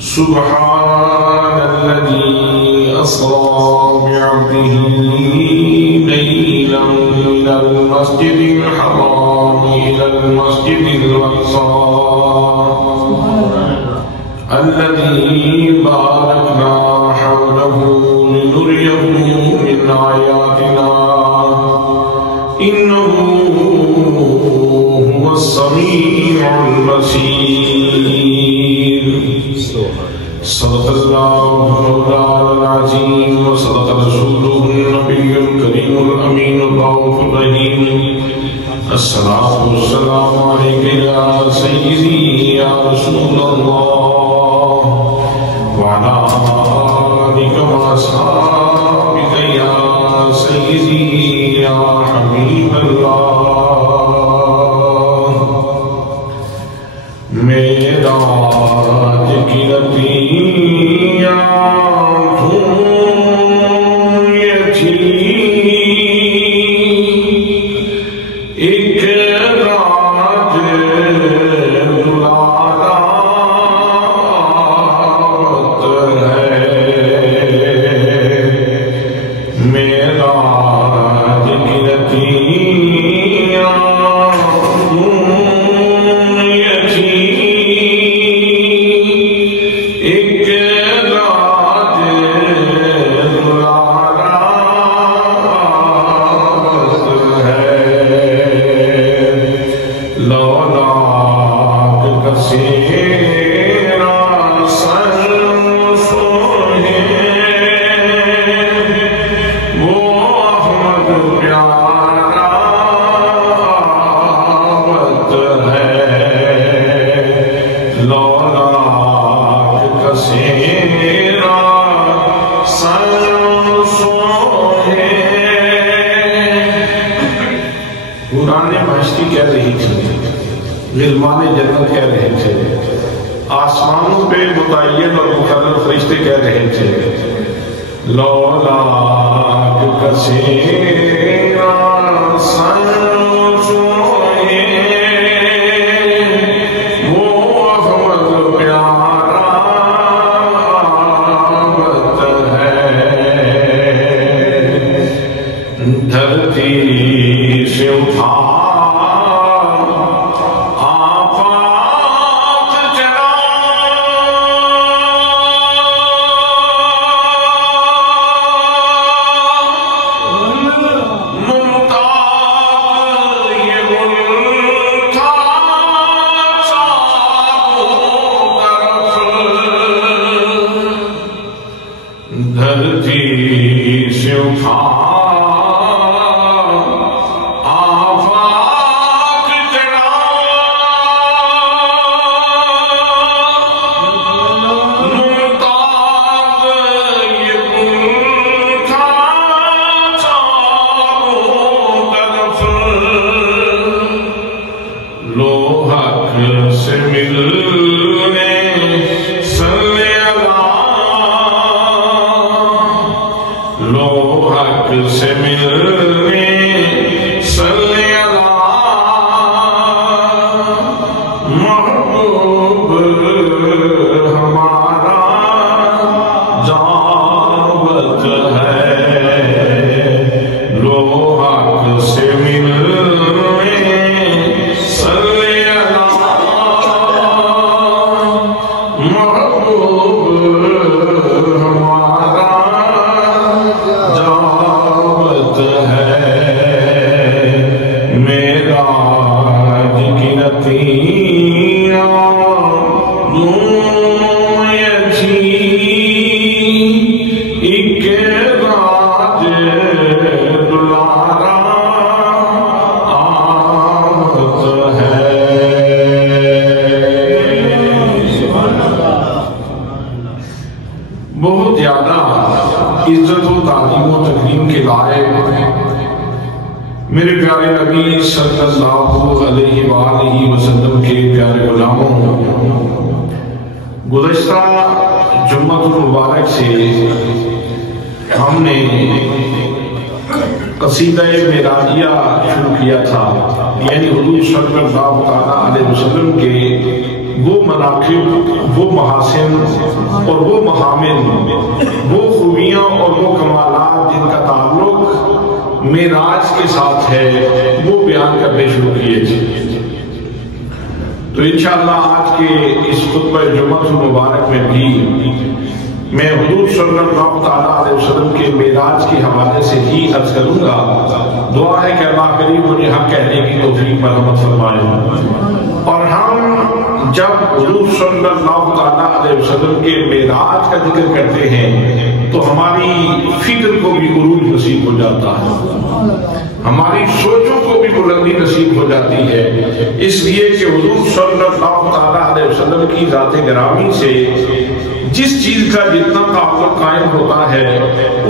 سبحان الذي أسرى بعبده ليلا من المسجد الحرام إلى المسجد الأقصى الذي باركنا حوله لنريه من آياتنا إنه هو السميع البصير. صدق الله مولانا العظيم وصدق رسوله النبي الكريم الأمين الرؤوف الرحيم. الصلاة والسلام عليك يا سيدي يا رسول الله وعلى آلك وأصحابك يا سيدي يا حبيب الله. معراج کی رتیاں دھوئے تھی ایک راج دلالات ہے. معراج کی رتیاں غلمان جنت کہہ رہے تھے، آسمانوں پہ متعین اور مقرر فرشتے کہہ رہے تھے لولاک کثیرا سنسوئے محمد پیارا آمد ہے. دھرتی سے اٹھا میرے پیارے نبی صلی اللہ علیہ وآلہ وسلم کے پیارے غلاموں، گزشتہ جمعۃ المبارک سے ہم نے قصیدہ معراجیہ شروع کیا تھا، یعنی حضور صلی اللہ علیہ وسلم کے وہ مناقب، وہ محاسن اور وہ محامد، وہ خوبیاں اور وہ کمالات جن کا تعلق معراج کے ساتھ ہے، وہ بیان کرنے شروع کیے تھے۔ تو انشاءاللہ آج کے اس خطبہ جمعہ المبارک میں بھی میں حضور صلی اللہ تعالیٰ علیہ وسلم کے معراج کے حوالے سے ہی عرض کروں گا۔ دعا ہے کہ اللہ کریم مجھے حق کہنے کی توفیق مرحمت فرمائے، اور ہم جب حضور صلی اللہ تعالیٰ علیہ وسلم کے معراج کا ذکر کرتے ہیں تو ہماری فکر کو بھی عروج نصیب ہو جاتا ہے، ہماری سوچوں کو بھی بلندی نصیب ہو جاتی ہے، اس لیے کہ حضور صلی اللہ تعالیٰ علیہ وسلم کی ذات گرامی سے جس چیز کا جتنا تعلق قائم ہوتا ہے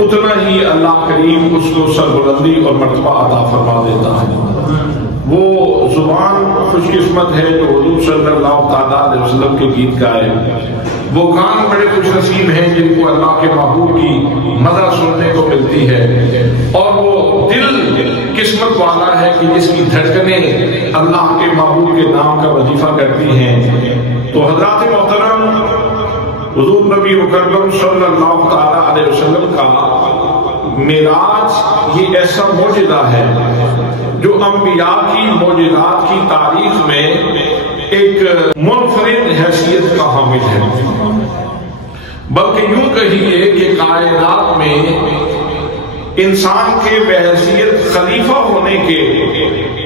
اتنا ہی اللہ کریم اس کو سربلندی اور مرتبہ عطا فرما دیتا ہے۔ وہ زبان خوش قسمت ہے جو حضور صلی اللہ تعالیٰ علیہ وسلم کے گیت گائے، وہ کان بڑے خوش نصیب ہیں جن کو اللہ کے محبوب کی مدح سننے کو ملتی ہے، اور وہ دل قسمت والا ہے کہ جس کی دھڑکنیں اللہ کے محبوب کے نام کا وظیفہ کرتی ہیں۔ تو حضرات محترم، حضور نبی مکرم صلی اللہ تعالیٰ علیہ وسلم کا معراج یہ ایسا معجزہ ہے جو انبیاء کی معجزات کی تاریخ میں ایک منفرد حیثیت کا حامل ہے، بلکہ یوں کہیے کہ کائنات میں انسان کے بحیثیت خلیفہ ہونے کے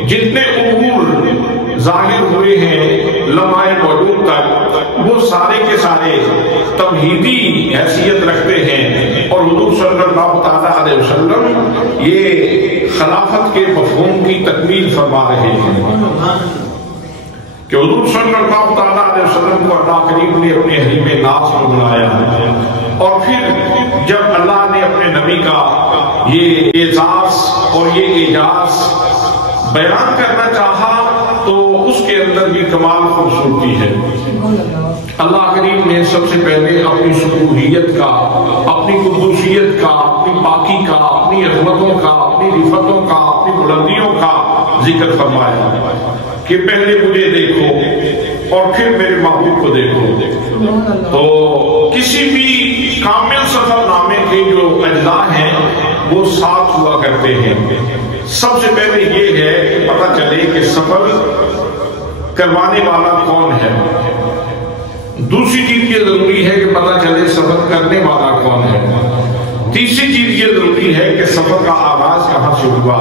جتنے امور ظاہر ہوئے ہیں لمحہ موجود تک، وہ سارے کے سارے تمہیدی حیثیت رکھتے ہیں، اور حضور صلی اللہ تعالیٰ علیہ وسلم یہ خلافت کے مفہوم کی تکمیل فرما رہے ہیں کہ حضور صلی اللہ تعالیٰ علیہ وسلم کو اللہ کریم نے اپنے حریم ناز میں بنایا، اور پھر جب اللہ نے اپنے نبی کا یہ اعزاز اور یہ اعجاز بیان کرنا چاہا تو اس کے اندر بھی کمال خوبصورتی ہے۔ اللہ کریم نے سب سے پہلے اپنی سلوحیت کا، اپنی قدوسیت کا، اپنی پاکی کا، اپنی عظمتوں کا، اپنی رفتوں کا، اپنی بلندیوں کا ذکر فرمایا کہ پہلے مجھے دیکھو اور پھر میرے محبوب کو دیکھو۔ تو کسی بھی کامل سفر نامے کے جو اجزاء ہیں وہ ساتھ ہوا کرتے ہیں۔ سب سے پہلے یہ ہے کہ پتہ چلے کہ سفر کروانے والا کون ہے، دوسری چیز یہ ضروری ہے کہ پتہ چلے سفر کرنے والا کون ہے، تیسری چیز یہ ضروری ہے کہ سفر کا آغاز کہاں سے ہوا،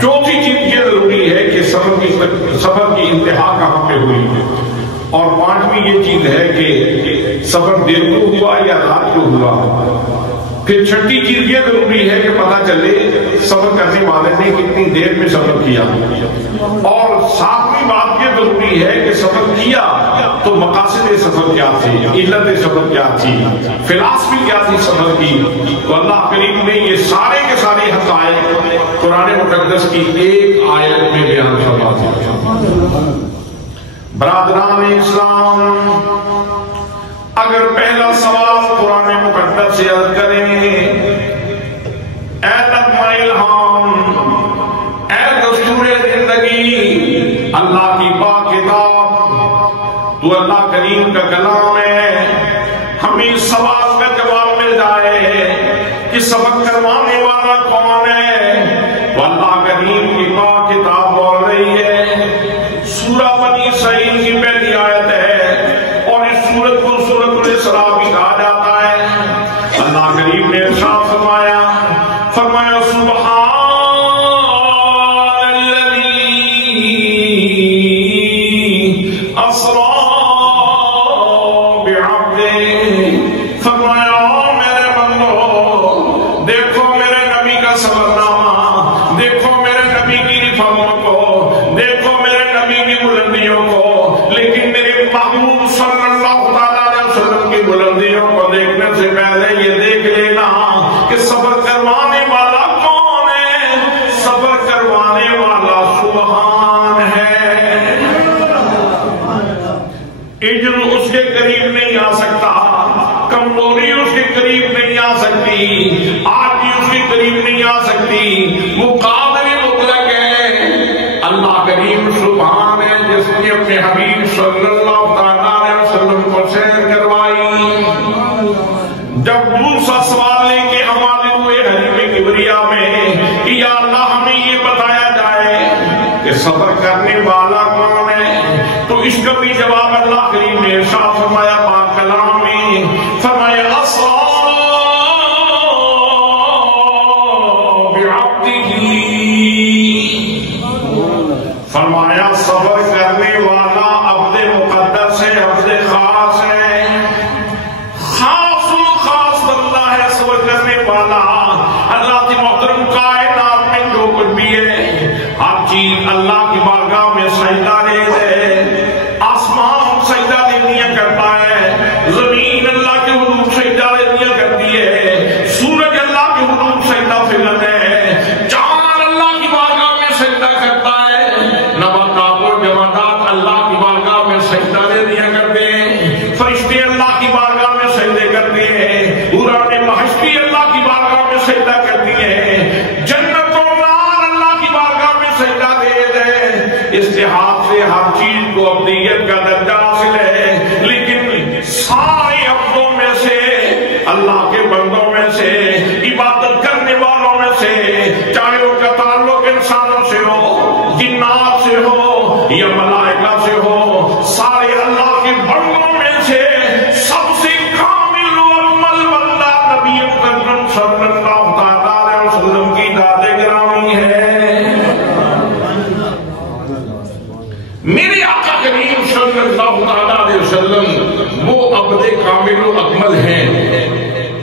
چوتھی چیز یہ ضروری ہے کہ سفر کی انتہا کہاں پہ ہوئی، اور پانچویں یہ چیز ہے کہ سفر دیر کو ہوا یا رات کو ہوا۔ پھر چھٹی چیز یہ ضروری ہے کہ پتہ چلے سفر کرنے والے نے کتنی دیر میں سفر کیا، اور ساتویں بات یہ ضروری ہے کہ سفر کیا تو مقاصد سفر کیا تھے، علت سفر کیا تھی، فلسفی کیا تھی سفر کی۔ تو اللہ کریم نے یہ سارے کے سارے حقائق قرآن مقدس کی ایک آیت میں بیان فرما دیا۔ برادران اسلام، اگر پہلا سوال قرآن مقدس سے عرض کریں، اے نغمہ الہام، اے دستور زندگی، اللہ کی پاک کتاب، تو اللہ کریم کا کلام ہے، ہمیں اس سوال کا جواب مل جائے کہ سبق کروانے والا کون ہے، وہ اللہ کریم کی پاک کتاب بول رہی ہے۔ سورہ بنی اسرائیل کی پہلی آیت ہے، اور اس سورت کو سورۃ الاسراء بھی کہا جاتا ہے۔ اللہ کریم نے ارشاد فرمایا سبحان الذی اسریٰ بعبدہ، فرمایا میرے بندو دیکھو میرے نبی کا سفرنامہ، دیکھو میرے نبی کی رفعتوں کو، دیکھو میرے نبی کی بلندیوں کو، لیکن میرے محبوب صلی اللہ علیہ وسلم کی بلندیوں کو دیکھنے سے پہلے یہ دیکھ لینا کہ سفر کروانے والا کون ہے۔ سفر کروانے والا سبحان ہے، عجز اس کے قریب نہیں آ سکتا، کمزوری اس کے قریب نہیں آ سکتی، آجزی اس کے قریب نہیں آ سکتی، وہ قادر مطلق ہے۔ اللہ کریم سبحان ہے جس نے اپنے حبیب صلی اللہ تعالیٰ جب دوسرا سوال لے کے ہمارے ہوئے حریم کبریا میں کہ یا اللہ ہمیں یہ بتایا جائے کہ صبر کرنے والا کون ہے، تو اس کا بھی جواب اللہ کریم نے ارشاد فرمایا پاک کلام میں، فرمایا فرمایا صبر کرنے والا عبد مقدس ہے، عبد خاص ہے، خاص و خاص بندہ ہے صبر کرنے والا۔ اللہ کی محترم کائنات میں جو کچھ بھی ہے ہر چیز اللہ کی بارگاہ میں سجدہ دے دے، آسمان سجدہ دے دیا کرتا ہے، زمین اللہ کے حضور سجدہ دے دیا کرتی ہے، سورج اللہ کے حضور سجدہ فرت ہے، چاند اللہ کی بارگاہ میں سجدہ کرتا ہے، نباتات و جمادات اللہ کی بارگاہ میں سجدہ دے دیا کرتے ہیں، فرشتے اللہ کی بارگاہ میں سجدے کرتے ہیں، حوران مہشتی اللہ کی بارگاہ میں سجدہ کرتی ہیں، جنت و نار اللہ کی بارگاہ میں سجدہ دے دے۔ اس لحاظ سے ہر چیز کو عبدیت کا درجہ حاصل ہے، لیکن سارے عبدوں میں سے، اللہ کے بندوں میں سے، عبادت کرنے والوں میں سے، چاہے ان کا تعلق انسانوں سے ہو، جنات سے ہو یا ملائکہ سے ہو، سارے اللہ کے بندوں میں سے سب سے کامل و اکمل بندہ نبی اکرم صلی اللہ علیہ وسلم کی ذات گرامی ہے۔ میرے آقا کریم صلی اللہ علیہ وسلم وہ عبد کامل و اکمل ہیں۔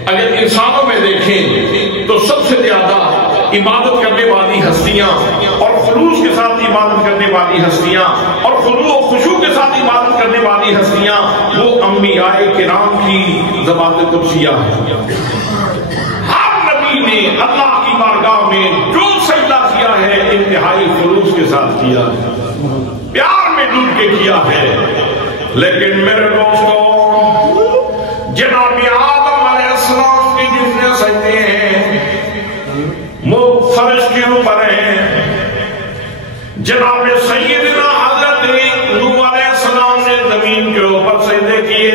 اگر انسانوں میں دیکھیں تو سب سے زیادہ عبادت کرنے والی ہستیاں اور خلوص کے ساتھ عبادت کرنے والی ہستیاں اور خضوع و خشوع کے ساتھ عبادت کرنے والی ہستیاں وہ انبیاء کرام کی ذوات قدسیہ ہیں۔ ہر نبی نے اللہ کی بارگاہ میں جو سجدہ کیا ہے انتہائی خلوص کے ساتھ کیا ہے، پیار میں ڈوب کے کیا ہے۔ لیکن میرے دوستوں، جناب آدم علیہ السلام کی جتنے سجدے ہیں وہ فرش کے اوپر ہیں، جناب سیدنا حضرت نوح علیہ السلام نے زمین کے اوپر سجدے کیے،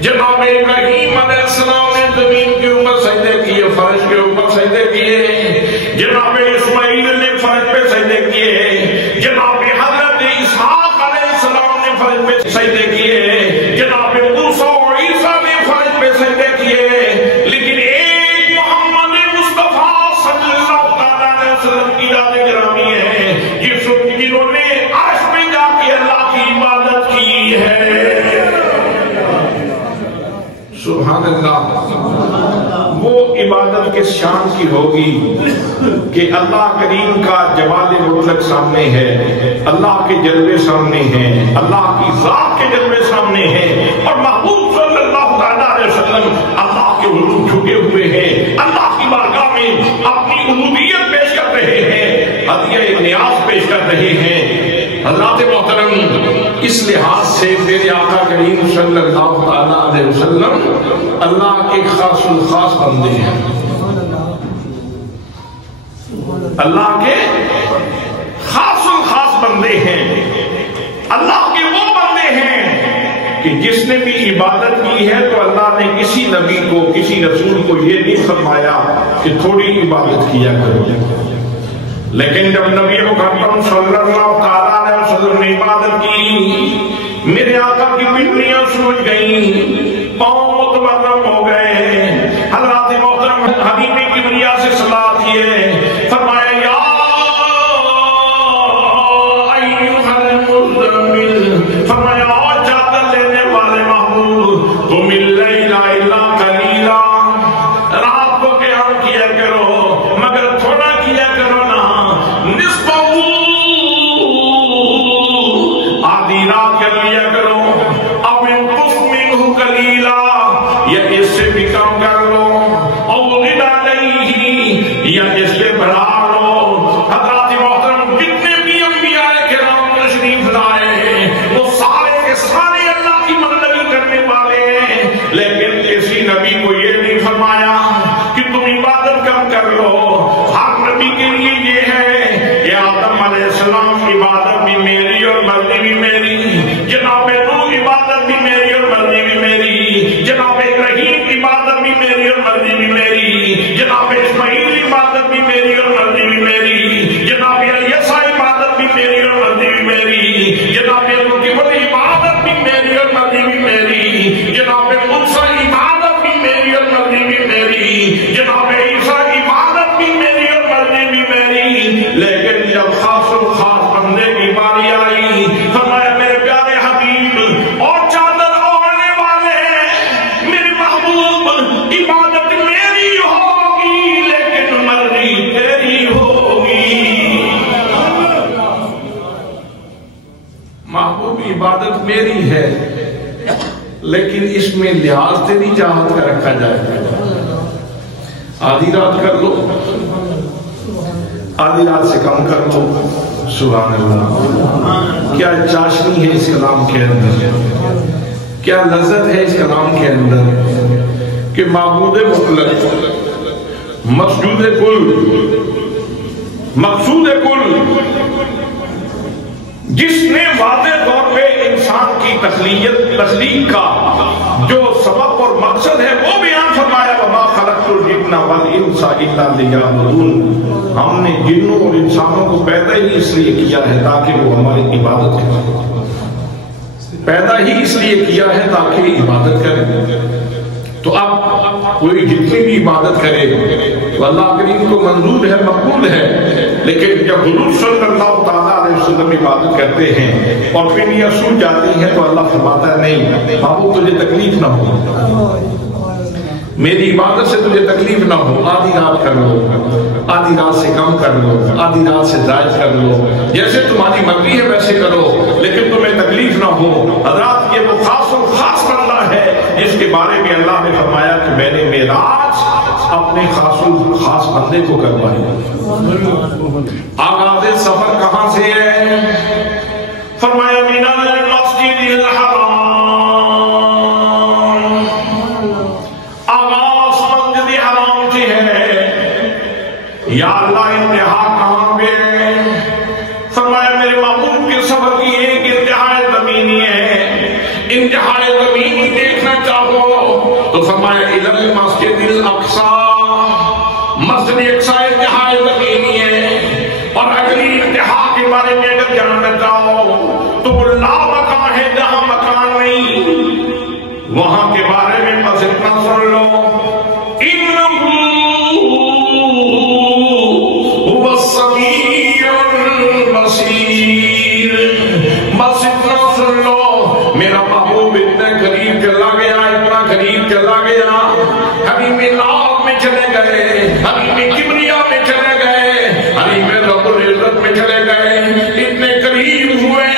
جناب ابراہیم علیہ السلام نے زمین کے اوپر سجدے کیے، فرش کے اوپر سجدے کیے، جناب اسماعیل نے فرش پہ سجدے کیے، جناب حضرت اسحاق علیہ السلام نے فرش پہ سجدے کیے، جناب موسیٰ اور عیسیٰ نے فرش پہ سجدے کیے، لیکن ایک محمد مصطفیٰ صلی اللہ علیہ وسلم کی ذات گرامی ہے جنہوں نے عرش پہ جا کے اللہ کی عبادت کی ہے۔ سبحان اللہ، وہ عبادت کس شان کی ہوگی کہ اللہ کریم کا جمال مطلق سامنے ہے، اللہ کے جلوے سامنے ہیں، اللہ کی ذات کے جلوے سامنے ہیں، اور محبوب صلی اللہ علیہ وسلم اللہ کے حضور جھکے ہوئے ہیں، اللہ کی بارگاہ میں اپنی الوہیت پیش کر رہے ہیں، ہدیہ نیاز پیش کر رہے ہیں۔ حضرات محترم، اس لحاظ سے میرے آقا کریم صلی اللہ علیہ وسلم اللہ کے خاص الخاص بندے ہیں، اللہ کے خاص الخاص بندے ہیں، اللہ کے وہ بندے ہیں کہ جس نے بھی عبادت کی ہے تو اللہ نے کسی نبی کو، کسی رسول کو یہ نہیں فرمایا کہ تھوڑی عبادت کیا کرو، لیکن جب نبی مکرم صلی اللہ علیہ وسلم نے عبادت کی، میرے آقا کی پنڈلیاں سوج گئیں، پاؤں متورم ہو گئے، حضرات محترم حبیب کبریا سے صلاۃ کیے، فرمایا یا ایھا المزمل، فرمایا چادر لینے والے محبوب تم اللیل الا قلیلا، رات کو قیام کیا کرو مگر تھوڑا کیا کرو نا، نصفہ آدھی رات کر لیا کرو، اب انقص منہ قلیلا، یا اس سے بھی کم کر لو، او زد علیہ، یا اس سے بڑھا لو۔ حضرات محترم، جتنے بھی انبیاء کرام تشریف لائے وہ سارے کے سارے اللہ کی بندگی کرنے والے ہیں، لیکن کسی نبی کو یہ نہیں فرمایا کہ تم عبادت کم کر لو۔ ہر نبی کے لیے یہ ہے کہ آدم علیہ السلام عبادت بھی میری اور مرضی بھی میری، جناب نوح عبادت بھی میری اور مرضی بھی میری، جناب ابراہیم عبادت اس میں لحاظ تیری چاہت کا رکھا جائے. آدھی رات کر لو, آدھی رات سے کم کر لو. سبحان اللہ. کیا چاشنی ہے اس کلام کے اندر, کیا لذت ہے اس کلام کے اندر کہ معبود مطلق, مسجود کل, مقصود کل, جس نے واضح طور پہ انسان کی تخلیق کا جو سبب اور مقصد ہے وہ بیان فرمایا, وما خلقت الجن والانس الا لیعبدون. ہم نے جنوں اور انسانوں کو پیدا ہی اس لیے کیا ہے تاکہ وہ ہماری عبادت کریں. پیدا ہی اس لیے کیا ہے تاکہ عبادت کریں. تو اب کوئی جتنی بھی عبادت کرے تو اللہ کریم کو منظور ہے, مقبول ہے. لیکن جب حضور صلی اللہ تعالیٰ علیہ وسلم عبادت کرتے ہیں اور پھر یہ سوچ جاتی ہیں تو اللہ فرماتا ہے نہیں بابو تجھے تکلیف نہ ہو, میری عبادت سے تجھے تکلیف نہ ہو. آدھی رات کر لو, آدھی رات سے کم کر لو, آدھی رات سے زائد کر لو, جیسے تمہاری مرضی ہے ویسے کرو, لیکن تمہیں تکلیف نہ ہو. حضرات یہ وہ خاص بندہ ہے جس کے بارے میں اللہ نے فرمایا کہ میں نے معراج اپنے خاص بندے کو کروائی. آغاز سفر کہاں سے ہے؟ فرمایا من المسجد الحرام. آغاز مسجد حرام سے ہے. یا اللہ انتہا کہاں پہ ہے؟ فرمایا میرے محبوب کے سفر کی ایک انتہائی زمینی ہے. انتہائی زمینی دیکھنا چاہو تو فرمایا الی المسجد الاقصی. مسجد اقصی انتہائی زمینی ہے. اور اگلی انتہا کے بارے میں اگر جاننا چاہو تو وہ لا مکان ہے جہاں مکان نہیں. وہاں کے بارے میں بس اتنا سن لو, هو السمیع البصیر. بس اتنا سن لو, میرا محبوب اتنا قریب چلا گیا, اتنا قریب چلا گیا. حبیب اللہ میں چلے گئے, حبیب کبریا میں چلے گئے, حبیب رب العزت میں چلے گئے. اتنے قریب ہوئے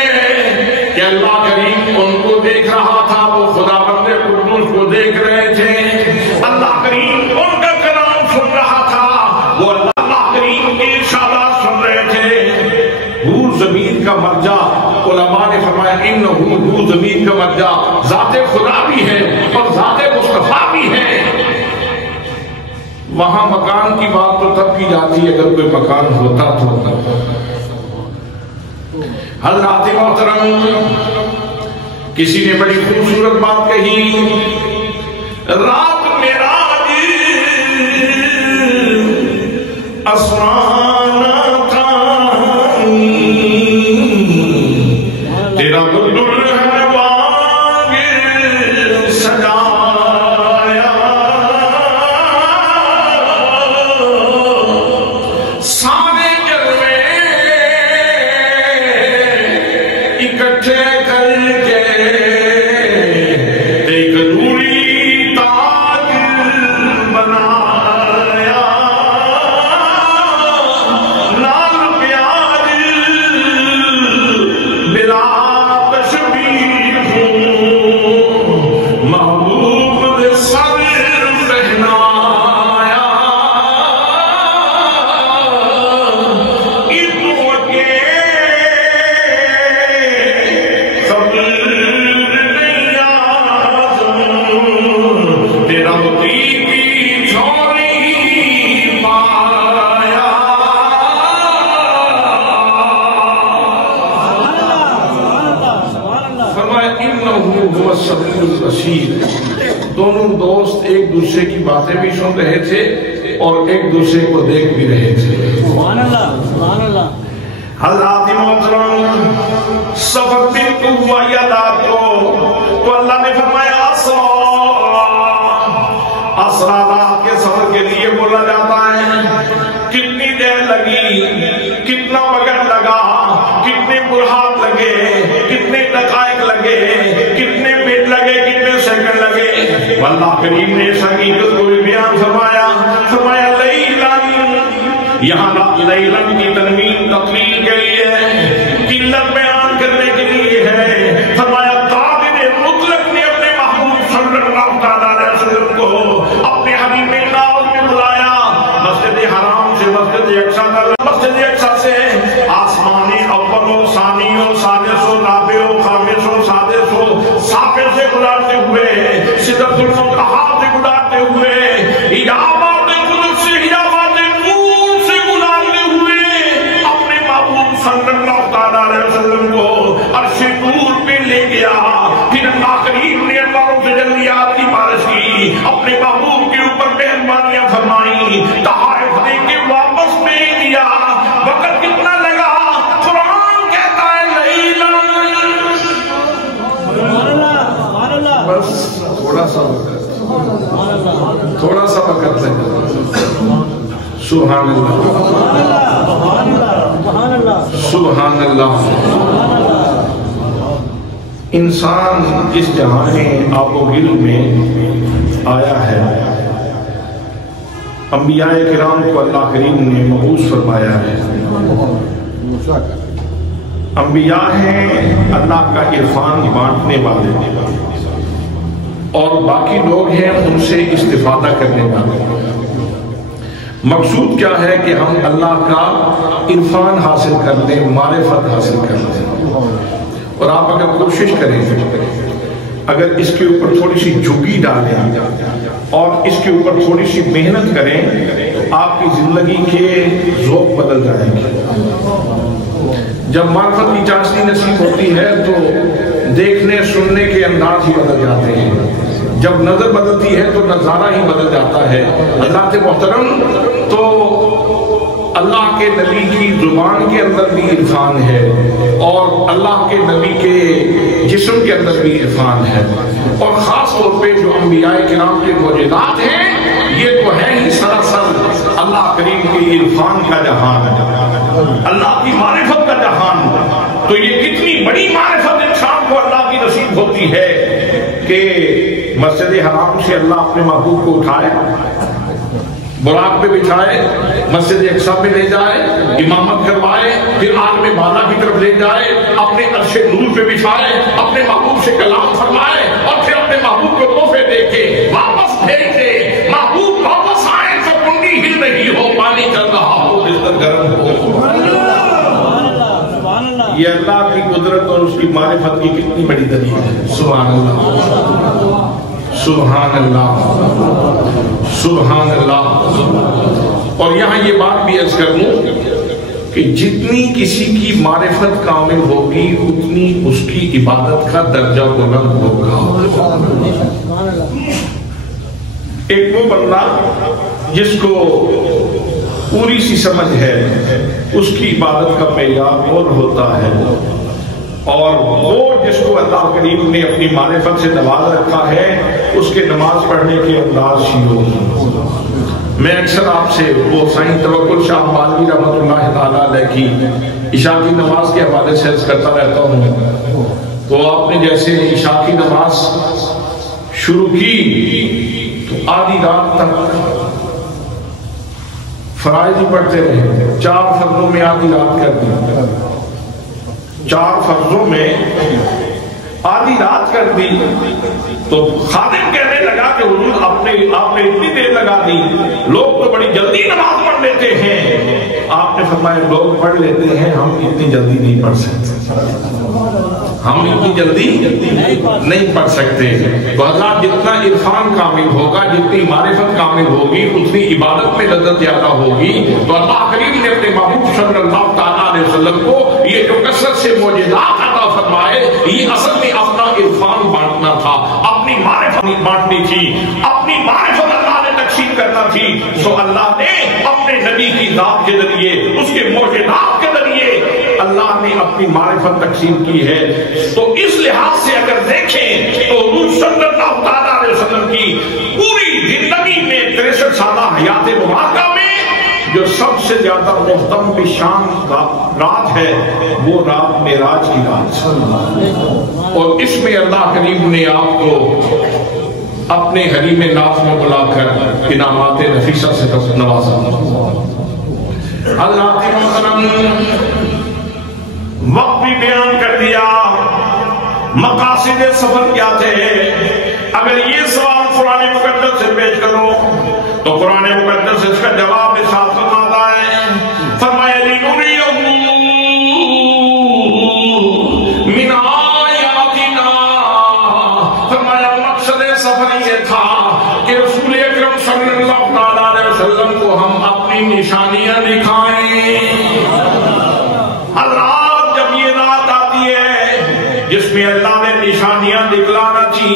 کہ اللہ کریم ان کو دیکھ رہا تھا, وہ خدا بندے قدوس کو دیکھ رہے تھے. اللہ کریم ان کا کلام سن رہا تھا, وہ اللہ کریم کے ارشادات سن رہے تھے. حور ضمیر کا مرجع علماء نے فرمایا انہو حور ضمیر کا مرجع ذات خدا بھی ہے اور ذات مصطفیٰ بھی ہے. وہاں مکان کی بات تو تب کی جاتی ہے اگر کوئی مکان ہوتا تو. حضرات محترم, کسی نے بڑی خوبصورت بات کہی, رات معراج آسمان تیرا دلہن واگ سجایا, سارے جلوے اکٹھے کر کے ایک نوری تاج بنایا. لال پیاز بلا تشبیہ محبوب دے سر پہنایا. اتو اگے صبر نہیں آزم, تیرا مطیع کی چھوڑی پایا. فرمایا انہو هو السمیع البصیر. دونوں دوست ایک دوسرے کی باتیں بھی سن رہے تھے اور ایک دوسرے کو دیکھ بھی رہے تھے. سبحان اللہ, سبحان اللہ. حضرات محترم, سفر بھی تو ہوا یادات تو اللہ نے فرمایا اسرا رات کے سفر کے لیے بولا جاتا ہے. کتنی دیر لگی, کتنا وقت لگا, کتنے برہات لگے, کتنے دقائق لگے, کتنے منٹ لگے, کتنے سیکنڈ لگے. واللہ کریم نے اس حقیقت کو بھی بیان فرمایا. فرمایا لیلن, یہاں لیلن کی تنوین تقلیل کے لیے ہے, قلت بیان کرنے کے لیے ہے. فرمایا قادر مطلق نے اپنے محبوب صلی اللہ تعالیٰ علیہ وسلم کو اپنے حبیب ناز میں بلایا، مسجد حرام سے مسجد اقصی تک، مسجد اقصی سے آسمانی اول و ثانی و سادس و رابع و خامس و سادس و سابع سے گزارتے ہوئے، سدرۃ المنتہا سے گزارتے ہوئے، حجابات قدس سے حجابات نور سے گزارتے ہوئے اپنے محبوب صلی اللہ تعالیٰ علیہ وسلم کو عرش نور پہ لے گیا۔ پھر اللہ کریم نے انواروں سے جلیات کی بارش کی، اپنے محبوب کے اوپر مہربانیاں فرمائی، تحائف دے کے واپس بھیج دیا۔ وقت کتنا لگا؟ قرآن کہتا ہے بس تھوڑا سا وقت، تھوڑا سا وقت لگا۔ سبحان اللہ، سبحان اللہ۔ انسان اس جہان آب و گل میں آیا ہے، انبیاء کرام کو اللہ کریم نے مبعوث فرمایا ہے۔ انبیاء ہیں اللہ کا عرفان بانٹنے والے، اور باقی لوگ ہیں ان سے استفادہ کرنے والے۔ مقصود کیا ہے کہ ہم اللہ کا عرفان حاصل کر لیں، معرفت حاصل کر لیں۔ اور آپ اگر کوشش کریں، اگر اس کے اوپر تھوڑی سی جھگی ڈالیں اور اس کے اوپر تھوڑی سی محنت کریں تو آپ کی زندگی کے ذوق بدل جائیں گے۔ جب معرفت کی چاشنی نصیب ہوتی ہے تو دیکھنے سننے کے انداز ہی بدل جاتے ہیں، جب نظر بدلتی ہے تو نظارہ ہی بدل جاتا ہے۔ اللہ کے محترم، تو اللہ کے نبی کی زبان کے اندر بھی عرفان ہے اور اللہ کے نبی کے جسم کے اندر بھی عرفان ہے، اور خاص طور پہ جو انبیاء کرام کے معجزات ہیں یہ تو ہے ہی سراسر اللہ کریم کے عرفان کا جہان ہے، اللہ کی معرفت کا جہان۔ تو یہ کتنی بڑی معرفت انسان کو اللہ کی نصیب ہوتی ہے کہ مسجد حرام سے اللہ اپنے محبوب کو اٹھائے، براق پہ بچھائے، مسجد اقصی پہ لے جائے، امامت کروائے، پھر عالم بالا کی طرف لے جائے، اپنے عرش نور پہ بچھائے، اپنے محبوب سے کلام فرمائے، اور پھر اپنے محبوب کو تحفے دے کے واپس بھیج دے۔ محبوب واپس آئے تو کنڈی ہل رہی ہو، پانی چل رہا ہو، بستر گرم ہو۔ یہ اللہ کی قدرت اور اس کی معرفت کی کتنی بڑی دلیل ہے۔ سبحان اللہ، سبحان اللہ، سبحان اللہ۔ اور یہاں یہ بات بھی عرض کر دوں کہ جتنی کسی کی معرفت کامل ہوگی اتنی اس کی عبادت کا درجہ بلند ہوگا۔ ایک وہ بندہ جس کو پوری سی سمجھ ہے اس کی عبادت کا معیار اور ہوتا ہے، اور وہ جس کو اللہ کریم نے اپنی معرفت سے نواز رکھا ہے اس کے نماز پڑھنے کے انداز ہی ہوگی۔ میں اکثر آپ سے وہ سائیں توکل شاہ مالوی رحمۃ اللہ تعالیٰ علیہ کی عشاء کی نماز کے حوالے سے عرض کرتا رہتا ہوں۔ تو آپ نے جیسے عشاء کی نماز شروع کی تو آدھی رات تک فرائض ہی پڑھتے رہے، 4 فرضوں میں آدھی رات کر دی، 4 فرضوں میں آدھی رات کر دی۔ تو خادم کہنے لگا کہ حضور آپ نے اتنی دیر لگا دی، لوگ تو بڑی جلدی نماز پڑھ لیتے ہیں۔ آپ نے فرمایا لوگ پڑھ لیتے ہیں، ہم اتنی جلدی نہیں پڑھ سکتے، ہم اتنی جلدی نہیں پڑھ سکتے۔ تو اللہ جتنا عرفان کامل ہوگا، جتنی معرفت کامل ہوگی، اتنی عبادت میں لذت زیادہ ہوگی۔ تو اللہ کریم نے اپنے محبوب صلی اللہ تعالیٰ علیہ وسلم کو یہ جو کثرت سے معجزات عطا فرمائے، یہ اصل میں اپنا عرفان بانٹنا تھا، اپنی معرفت بانٹنی تھی، اپنی معرفت اللہ نے تقسیم کرنا تھی۔ سو اللہ نے اپنے نبی کی ذات کے ذریعے، اس کے معجزات کے ذریعے اللہ نے اپنی معرفت تقسیم کی ہے۔ تو اس لحاظ سے اگر دیکھیں تو حضور صلی اللہ تعالیٰ علیہ وسلم کی پوری زندگی میں 63 سالہ حیات مبارکہ میں جو سب سے زیادہ محترم بشان رات ہے وہ رات معراج کی رات ہے، اور اس میں اللہ کریم نے آپ کو اپنے حریم ناز میں بلا کر انعامات نفیسہ سے نوازا۔ اللہ کے محترم وقت بھی بیان کر دیا، مقاصد سفر کیا تھے۔ اگر یہ سوال قرآن مقدس سے پیش کرو تو قرآن مقدس اس کا جواب صاف فرماتا ہے، فرمایا لِنُرِيَهُ مِنْ آیَاتِنَا، فرمایا مقصد سفر یہ تھا کہ رسول اکرم صلی اللہ علیہ وسلم کو ہم اپنی نشانیاں دکھائیں۔ حضرات جب یہ رات آتی ہے جس میں اللہ نے نشانیاں دکھلانا تھی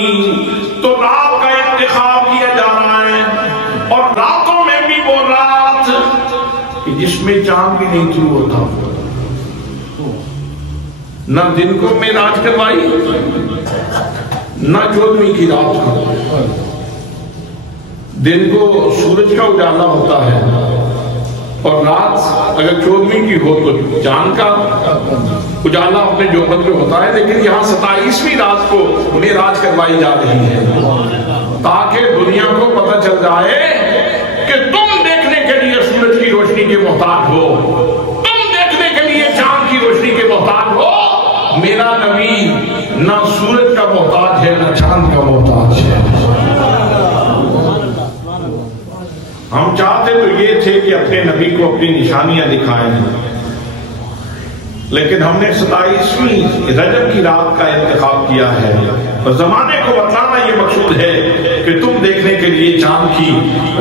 تو رات کا انتخاب کیا جا رہا ہے، اور راتوں میں بھی وہ رات کہ جس میں چاند بھی نہیں طلوع ہوتا، نہ دن کو معراج کروائی نہ 14ویں کی رات کو۔ دن کو سورج کا اجالا ہوتا ہے اور رات اگر 14ویں کی ہو تو چاند کا اجالا اپنے جوہر میں ہوتا ہے، لیکن یہاں 27ویں رات کو معراج کروائی جا رہی ہے تاکہ دنیا کو پتہ چل جائے کہ تم دیکھنے کے لیے سورج کی روشنی کے محتاج ہو، تم دیکھنے کے لیے چاند کی روشنی کے محتاج ہو، میرا نبی نہ سورج کا محتاج ہے نہ چاند کا محتاج ہے۔ ہم چاہتے تو یہ تھے کہ اپنے نبی کو اپنی نشانیاں دکھائیں، لیکن ہم نے 27ویں رجب کی رات کا انتخاب کیا ہے، اور زمانے کو بتانا یہ مقصود ہے کہ تم دیکھنے کے لیے چاند کی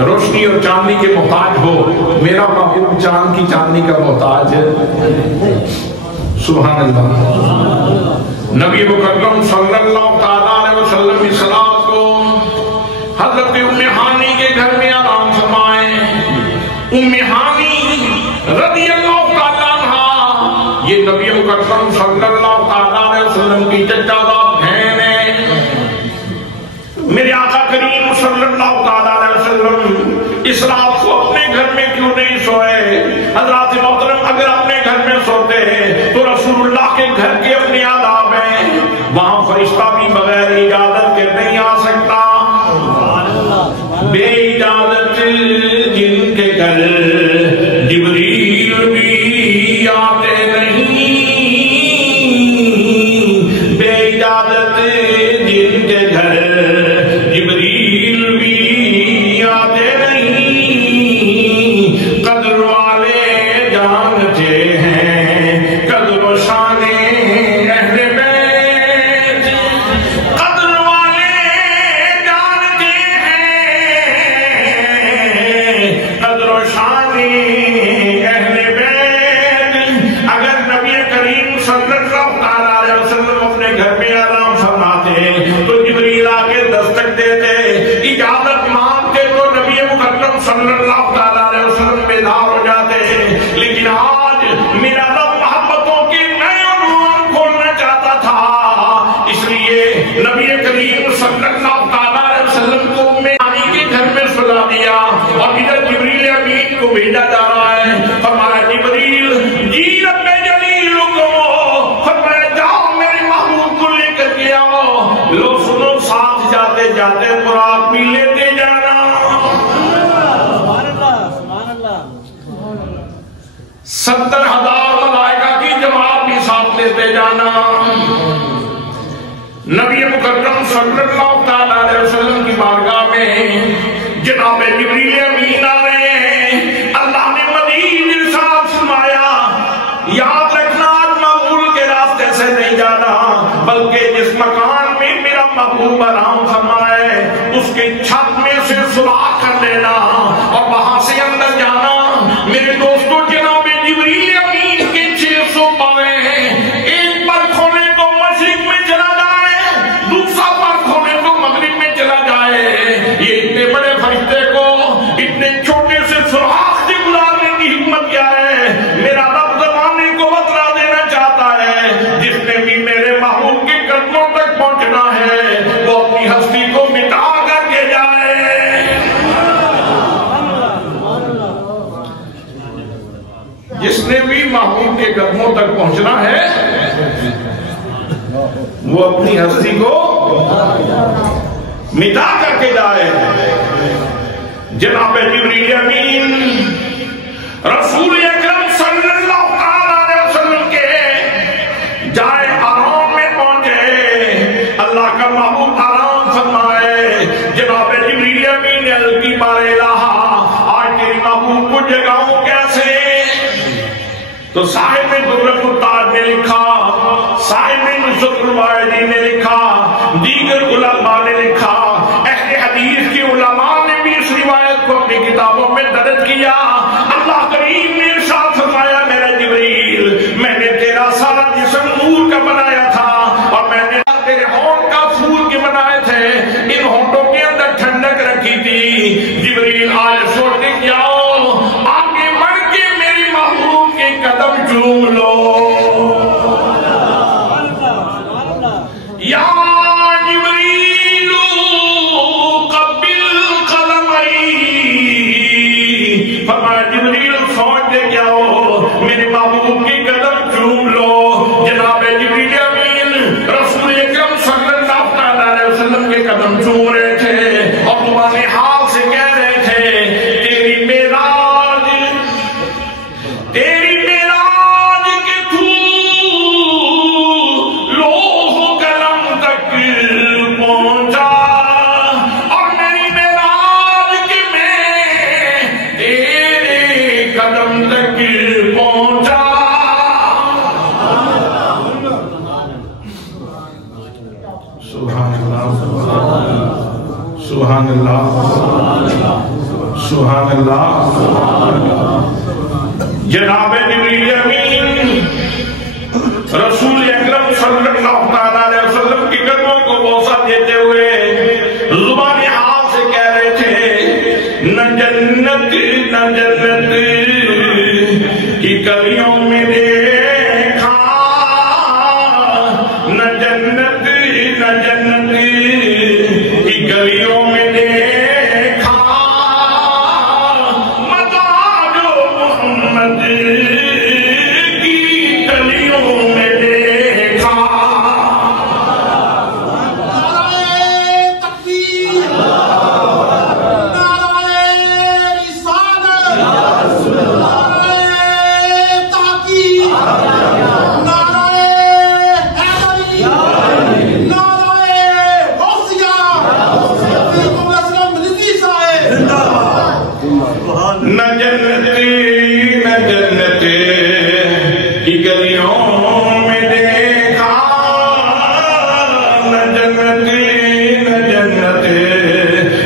روشنی اور چاندنی کے محتاج ہو، میرا محبوب چاند کی چاندنی کا محتاج ہے۔ سبحان اللہ۔ نبی مکرم صلی اللہ علیہ وسلم اس رات کو حضرت ام ہانی کے گھر میں آرام فرمائے۔ ام ہانی رضی اللہ تعالیٰ عنہ یہ نبی مکرم صلی اللہ علیہ وسلم کی چچادہ بہن ہے۔ میرے آقا کریم صلی اللہ علیہ وسلم اس رات کو اپنے گھر میں کیوں نہیں سوئے؟ حضرات محترم اگر اپنے گھر میں سوتے ہیں تو رسول اللہ کے گھر کے اپنے آداب ہیں، وہاں فرشتہ بھی بغیر اجازت کے نہیں آ سکتا، بے اجازت جن کے گھر جبریل بھی آتے نہیں، بے اجازت جن کے گھر جبریل بھی آتے نہیں، قدر والے جانتے ہیں قدر و شان اہل بیت، قدر والے جانتے ہیں قدر و شان اہل بیت۔ اگر نبی کریم صلی اللہ علیہ وسلم اپنے گھر میں آرام فرماتے تو جبریل آ کے دستک دیتے، اجازت مانگتے تو نبی مکرم صلی اللہ علیہ وسلم بیدار ہو جاتے، لیکن آج میرا رب محبتوں کی نئے عنوان کھولنا چاہتا تھا، اس لیے نبی کریم صلی اللہ علیہ وسلم کو ہانی کے گھر میں سلا دیا، اور ادھر جبریل امین کو بھیجا جا رہا ہے۔ فرمایا جبریل جی رب جلیل کو، فرمایا جاؤ میرے محبوب کو لے کر کے آؤ، لو سنو ساتھ جاتے جاتے خوراک بھی لیتے جانا۔ 70,000 ملائکہ کی جماعت بھی ساتھ لیتے جانا۔ نبی مکرم صلی اللہ علیہ وسلم کی بارگاہ میں جناب جبریل امین آ رہے ہیں، اللہ نے مزید ارشاد فرمایا یاد رکھنا آج مقبول کے راستے سے نہیں جانا، بلکہ جس مکان میں میرا محبوب آرام فرمائے اس کے چھت میں سے سوراخ کر لینا اور وہاں سے اندر جانا۔ میرے دوستوں جناب جبریل امین کے 600 پاوے ہیں، ایک پر کھولے تو مشرق میں چلا جائے، دوسرا پر کھولے تو مغرب میں چلا جائے، یہ اتنے بڑے فرشتے کو اتنے چھوٹے سے سوراخ سے گزارنے کی ہمت کیا ہے؟ میرا رب زمانے کو بتلا دینا چاہتا ہے، جس نے بھی میرے محبوب کے قدموں تک پہنچنا ہے وہ اپنی ہستی کو مٹا کر کے جائے۔ جس نے بھی محبوب کے قدموں تک پہنچنا ہے وہ اپنی ہستی کو مٹا کر کے جائے۔ جناب جبریل امین رسول اکرم صلی اللہ علیہ وسلم کے جائے آرام میں پہنچے، اللہ کا محبوب آرام فرمائے، جناب نے عرض کی بارے الہا آج تیری محبوب کو جگاؤں کیسے؟ تو صاحب درۃ التاج نے لکھا، صاحب نصرت الواحدی نے لکھا، دیگر علماء نے لکھا، اہل حدیث کے علماء نے بھی اس روایت کو اپنی کتابوں میں درج کیا۔ اللہ کریم نے ارشاد فرمایا میرے جبریل میں نے تیرا سارا جسم نور کا بنایا تھا اور میں نے تیرے ہونٹ کا پھول کے بنائے تھے، ان ہونٹوں کے اندر ٹھنڈک رکھی تھی۔ جبریل آج سوچتے جاؤ آگے بڑھ کے میری محبوب کے قدم چوم لو۔ یا جبریل قبل قدمی، فرمایا جبریل سوچتے جاؤ میرے محبوب کے قدم چوم لو۔ جناب جبریل امین رسول اکرم صلی اللہ علیہ وسلم کے قدم چوم رہے تھے اور زبان حال سے کہہ رہے تھے تیری معراج کے تو لوح قلم تک پہنچا اور میری معراج کے میں تیرے قدم تک پہنچا۔ سبحان اللہ سبحان اللہ سبحان اللہ۔ جناب جبریل امین رسول اکرم صلی اللہ علیہ وسلم کی قدموں کو بوسہ دیتے ہوئے زبان حال سے کہہ رہے تھے نہ جنت کی گلیوں میں دیکھا، نہ جنت کی گلیوں میں دیکھا، مزہ جو محمد کی گلیوں میں دیکھا۔ نعرہ تکبیر، نعرہ رسالت، نعرہ تحقیق، نعرہ حیدری، نعرہ غوثیہ، سید اسلم رضوی صاحب۔ نہ جنت کی گلیوں میں دیکھا، نہ جنت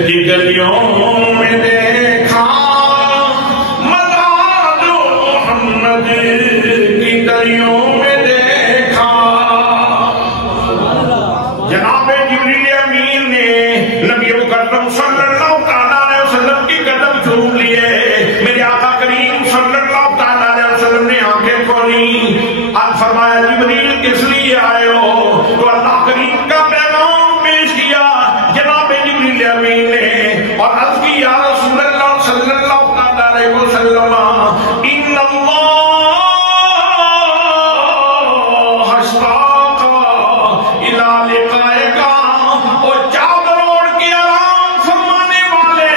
کی گلیوں میں دیکھا، مزہ جو محمد کی گلیوں میں دیکھا۔ جناب جبریل امین نے نبی مکرم صلی اللہ علیہ وسلم کی قدم چوم لیے۔ میرے آقا کریم صلی اللہ علیہ وسلم نے آنکھیں کھولی، اب فرمایا جبریل کس لیے آئے ہو؟ تو اللہ کریم کا پیغام پیش کیا جناب جبریل امین نے اور عرض کی یا رسول اللہ صلی اللہ علیہ وسلم ان اللہ اشتاق الی لقائک، وہ چادر اوڑھ کے آرام فرمانے والے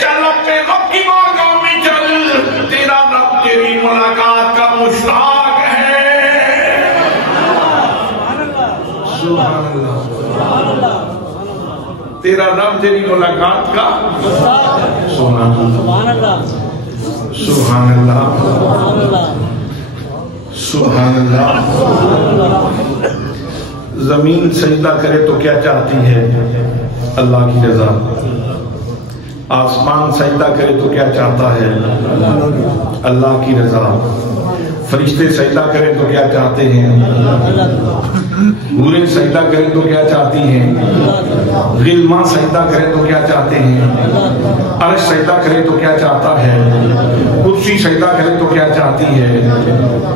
چل اپنے رب کی بارگاہ میں چل، تیرا رب تیری ملاقات کا مشتاق ہے۔ سبحان اللہ، تیرا رب تیری ملاقات کا سبحان اللہ سبحان اللہ سبحان اللہ۔ زمین سجدہ کرے تو کیا چاہتی ہے؟ اللہ کی رضا۔ آسمان سجدہ کرے تو کیا چاہتا ہے؟ اللہ کی رضا۔ فرشتے سجدہ کریں تو کیا چاہتے ہیں؟ حوریں سجدہ کریں تو کیا چاہتی ہیں؟ غلمان سجدہ کریں تو کیا چاہتے ہیں؟ عرش سجدہ کریں تو کیا چاہتا ہے؟ کرسی سجدہ کریں تو کیا چاہتی ہے؟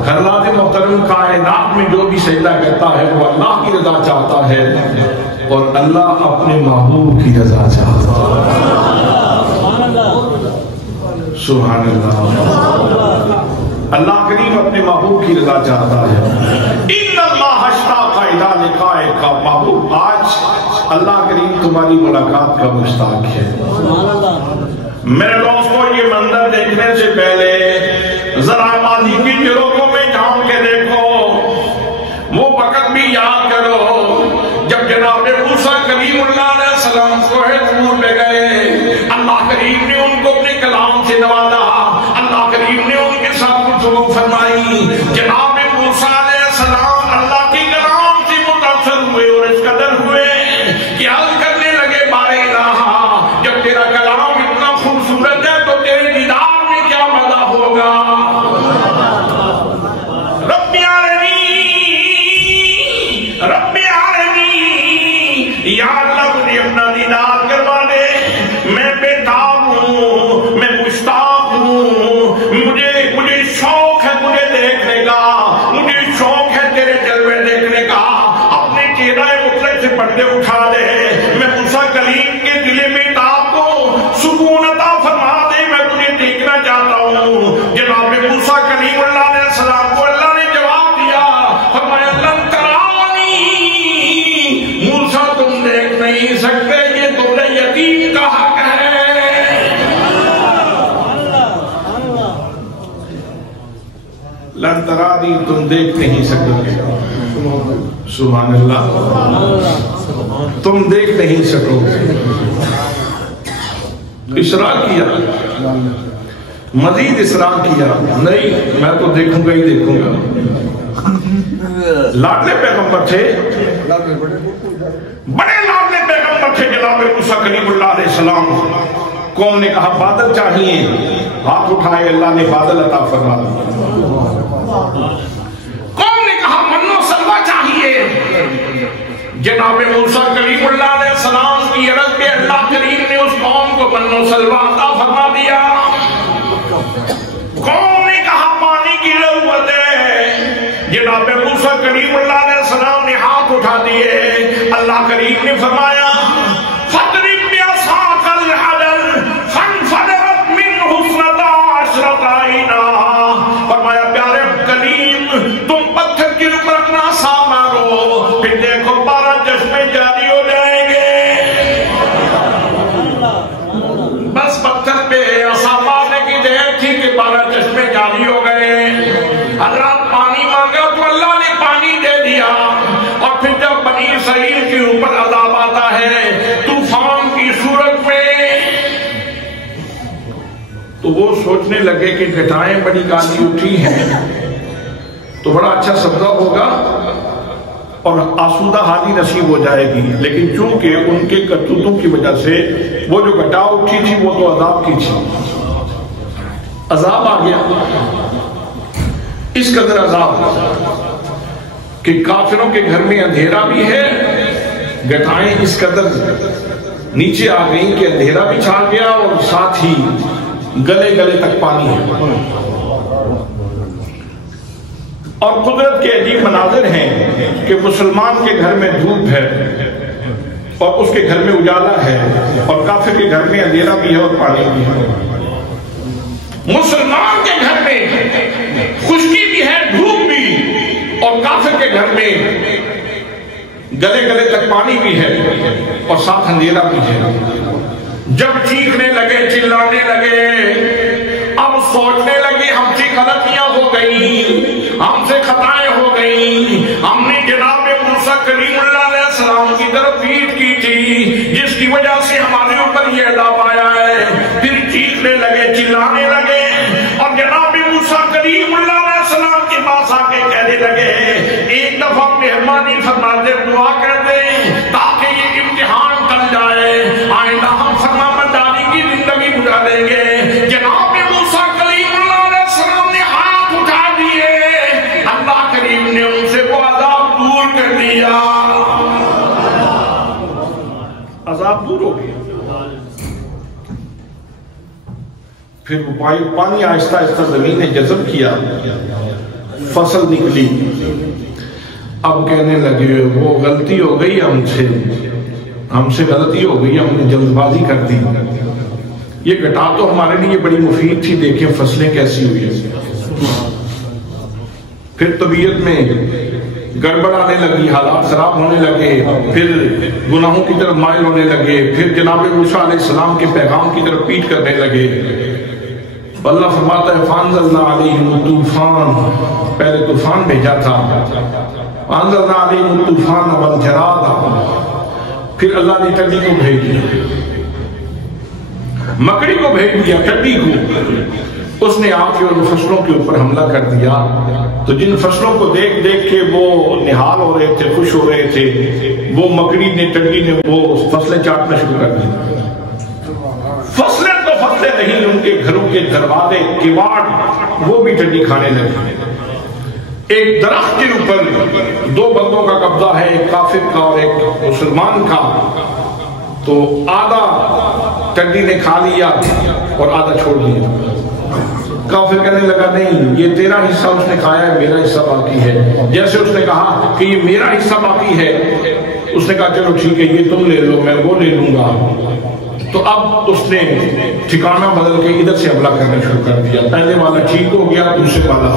حضرات محترم کائنات میں جو بھی سجدہ کرتا ہے وہ اللہ کی رضا چاہتا ہے اور اللہ اپنے محبوب کی رضا چاہتا ہے۔ سبحان اللہ۔ اللہ کریم اپنے محبوب کی رضا چاہتا ہے۔ ان اللہ اشتاق الی لقائک، محبوب آج اللہ کریم تمہاری ملاقات کا مشتاق ہے۔ میرے دوستو یہ منظر دیکھنے سے پہلے ذرا ماضی کی جھروکوں میں جھانک کے دیکھو، وہ وقت بھی یاد کرو جب جناب موسیٰ کلیم اللہ علیہ السلام کوہ طور پہ گئے، اللہ لن ترانی تم دیکھ نہیں سکو گے، سبحان اللہ، تم دیکھ نہیں سکو گے۔ اسراء کیا، مزید اسراء کیا، نہیں میں تو دیکھوں گا ہی دیکھوں گا۔ لاڈلے پیغمبر تھے، بڑے لاڈلے پیغمبر تھے جناب موسیٰ کلیم اللہ علیہ السلام۔ قوم نے کہا بادل چاہیے، ہاتھ اٹھائے، اللہ نے بادل عطا فرما دیا۔ قوم نے کہا من و سلوہ چاہیے، جناب موسیٰ کلیم اللہ علیہ السلام کی عرض پہ اللہ کریم نے اس قوم کو من و سلوہ عطا فرما دیا۔ قوم نے کہا پانی کی ضرورت ہے، جناب موسیٰ کلیم اللہ علیہ السلام نے ہاتھ اٹھا دیے، اللہ کریم نے فرمایا فَضْرِبْ بِعَصَاكَ الْحَجَرَ فَانْفَجَرَتْ مِنْهُ اثْنَتَا عَشْرَةَ عَيْنًا، فرمایا پیارے کریم تم پتھر کے اوپر اپنا عصا مارو، پھر دیکھو 12 چشمے جاری ہو جائیں گے۔ بس پتھر پہ عصا مارنے کی دیر تھی کہ 12 چشمے جاری ہو گئے۔ حضرات پانی مانگا تو اللہ نے پانی دے دیا، اور پھر جب بنی اسرائیل کے اوپر عذاب آتا ہے طوفان کی صورت میں، تو وہ سوچنے لگے کہ گھٹائیں بڑی کالی اٹھی ہیں تو بڑا اچھا سبزہ ہوگا اور آسودہ حالی نصیب ہو جائے گی، لیکن چونکہ ان کے کرتوتوں کی وجہ سے وہ جو گھٹا اٹھی تھی وہ تو عذاب کی تھی، عذاب آ گیا۔ اس قدر عذاب کہ کافروں کے گھر میں اندھیرا بھی ہے، گٹھائیں اس قدر نیچے آ گئیں کہ اندھیرا بھی چھا گیا، اور ساتھ ہی گلے گلے تک پانی ہے۔ اور قدرت کے عجیب مناظر ہیں کہ مسلمان کے گھر میں دھوپ ہے اور اس کے گھر میں اجالا ہے، اور کافر کے گھر میں اندھیرا بھی ہے اور پانی بھی ہے۔ مسلمان کے گھر میں خشکی بھی ہے، دھوپ بھی، اور کافر کے گھر میں گلے گلے تک پانی بھی ہے اور ساتھ اندھیرا بھی ہے۔ جب چیخنے لگے، چلانے لگے، اب سوچنے لگے ہم سے غلطیاں ہو گئیں، ہم سے خطائیں ہو گئیں، ہم نے جناب موسیٰ کلیم اللہ علیہ السلام کی طرف پیٹ کی تھی جس کی وجہ سے ہمارے اوپر یہ عذاب آیا ہے۔ پھر چیخنے لگے، چلانے لگے، اور جناب موسیٰ کلیم اللہ علیہ السلام کے پاس آ کے کہنے لگے ایک دفعہ مہربانی فرما دے، دعا کر دے تاکہ یہ امتحان ٹل جائے، آئندہ ہم فرما برداری کی زندگی گزاریں گے۔ جناب موسیٰ کلیم اللہ علیہ السلام نے ہاتھ اٹھا دیے، اللہ کریم نے ان سے وہ عذاب دور کر دیا، عذاب دور ہو گیا۔ پھر پانی آہستہ آہستہ زمین نے جذب کیا، فصل نکلی۔ اب کہنے لگے وہ غلطی ہو گئی ہم سے غلطی ہو گئی، ہم نے جلد بازی کر دی، یہ گھٹا تو ہمارے لیے بڑی مفید تھی، دیکھیں فصلیں کیسی ہوئی ہیں۔ پھر طبیعت میں گڑبڑ آنے لگی، حالات خراب ہونے لگے، پھر گناہوں کی طرف مائل ہونے لگے، پھر جناب موسیٰ علیہ السلام کے پیغام کی طرف پیٹ کرنے لگے۔ اللہ فرماتا ہے فَأَنزَلْنَا عَلَيْهِمُ الطُّوفَانَ، پہلے طوفان بھیجا تھا، فَأَنزَلْنَا عَلَيْهِمُ الطُّوفَانَ وَالْجَرَادَ، پھر اللہ نے ٹڈی کو بھیج دیا، مکڑی کو بھیج دیا، ٹڈی کو، اس نے آپ کے اور فصلوں کے اوپر حملہ کر دیا۔ تو جن فصلوں کو دیکھ دیکھ کے وہ نہال ہو رہے تھے، خوش ہو رہے تھے، وہ مکڑی نے، ٹڈی نے وہ فصلیں چاٹنا شروع کر دی۔ فصلیں تو فصلیں نہیں، ان کے گھروں کے دروازے، کواڑ، وہ بھی ٹڈی کھانے لگے۔ ایک درخت کے اوپر 2 بندوں کا قبضہ ہے، ایک کافر کا اور ایک مسلمان کا، تو آدھا ٹڈی نے کھا لیا اور آدھا چھوڑ دیا۔ کافر کہنے لگا نہیں یہ تیرا حصہ اس نے کھایا ہے، میرا حصہ باقی ہے۔ جیسے اس نے کہا کہ یہ میرا حصہ باقی ہے، اس نے کہا چلو ٹھیک ہے یہ تم لے لو، میں وہ لے لوں گا۔ تو اب اس نے ٹھکانہ بدل کے ادھر سے حملہ کرنا شروع کر دیا، پہلے والا ٹھیک ہو گیا، دوسرے والا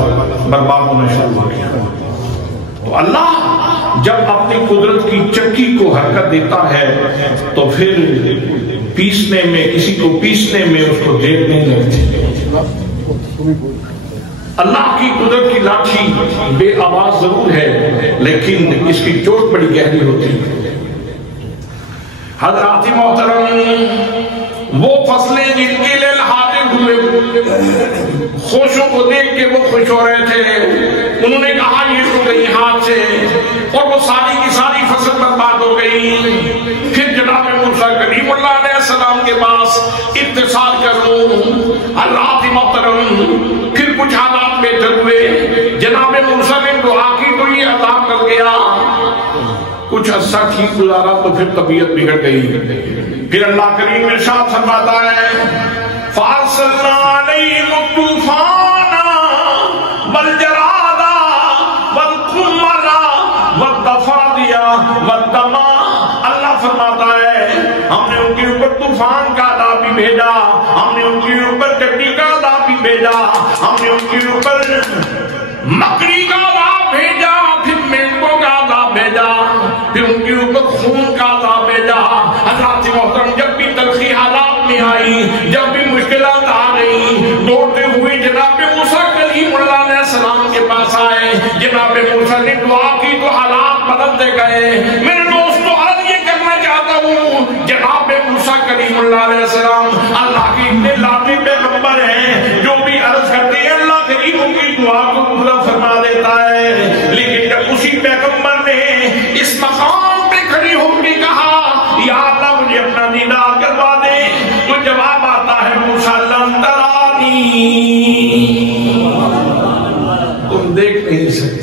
برباد ہونا شروع ہو گیا۔ تو اللہ جب اپنی قدرت کی چکی کو حرکت دیتا ہے تو پھر پیسنے میں، کسی کو پیسنے میں اس کو دیر نہیں لگتی۔ اللہ کی قدرت کی لاٹھی بے آواز ضرور ہے لیکن اس کی چوٹ بڑی گہری ہوتی ہے۔ حضرات محترم، وہ فصلیں جن کے لیے لہاتے ہوئے خوشوں کو دیکھ کے وہ خوش ہو رہے تھے، انہوں نے کہا یہ تو گئی ہاتھ سے، اور وہ ساری کی ساری فصل برباد ہو گئی۔ پھر جناب موسیٰ کلیم اللہ علیہ السلام کے پاس اتصال کروں حضرات محترم، پھر کچھ حالات بہتر ہوئے، جناب موسیٰ نے دعا کی تو یہ عذاب کر گیا، کچھ عرصہ ٹھیک گزارا تو پھر طبیعت بگڑ گئی۔ پھر اللہ کریم ارشاد فرماتا ہے فَأَرْسَلْنَا عَلَيْهِمُ الطُّوفَانَ وَالْجَرَادَ وَالْقُمَّلَ وَالضَّفَادِعَ وَالدَّمَ۔ اللہ فرماتا ہے ہم نے ان کے اوپر طوفان کا عذاب بھی بھیجا، ہم نے ان کے اوپر ٹڈی کا عذاب بھی بھیجا، ہم نے ان کے اوپر مکڑی کا عذاب بھیجا، پھر مینڈکوں کا عذاب بھیجا، پھر ان کے اوپر خون کا عذاب بھیجا۔ حضرات محترم، جب بھی تلخی حالات میں آئی، جب بھی مشکلات آ گئی، دوڑتے ہوئے جناب موسیٰ کلیم اللہ علیہ السلام کے پاس آئے، جناب موسیٰ نے دعا کی تو حالات بدلتے گئے۔ میرے دوستو، عرض یہ کرنا چاہتا ہوں، جناب موسیٰ کلیم اللہ علیہ السلام اللہ کی اتنے لاٹھی پیغمبر ہیں، جو بھی عرض کرتے ہیں اللہ کریم ان کی دعا کو پورا فرما دیتا ہے۔ لیکن جب اسی پیغمبر نے اس مقام پہ کھڑی ہو کے کہا یا اللہ مجھے اپنا دیدار کروا دے، تو جواب آتا ہے موسیٰ لن ترانی، تم دیکھ نہیں سکتے۔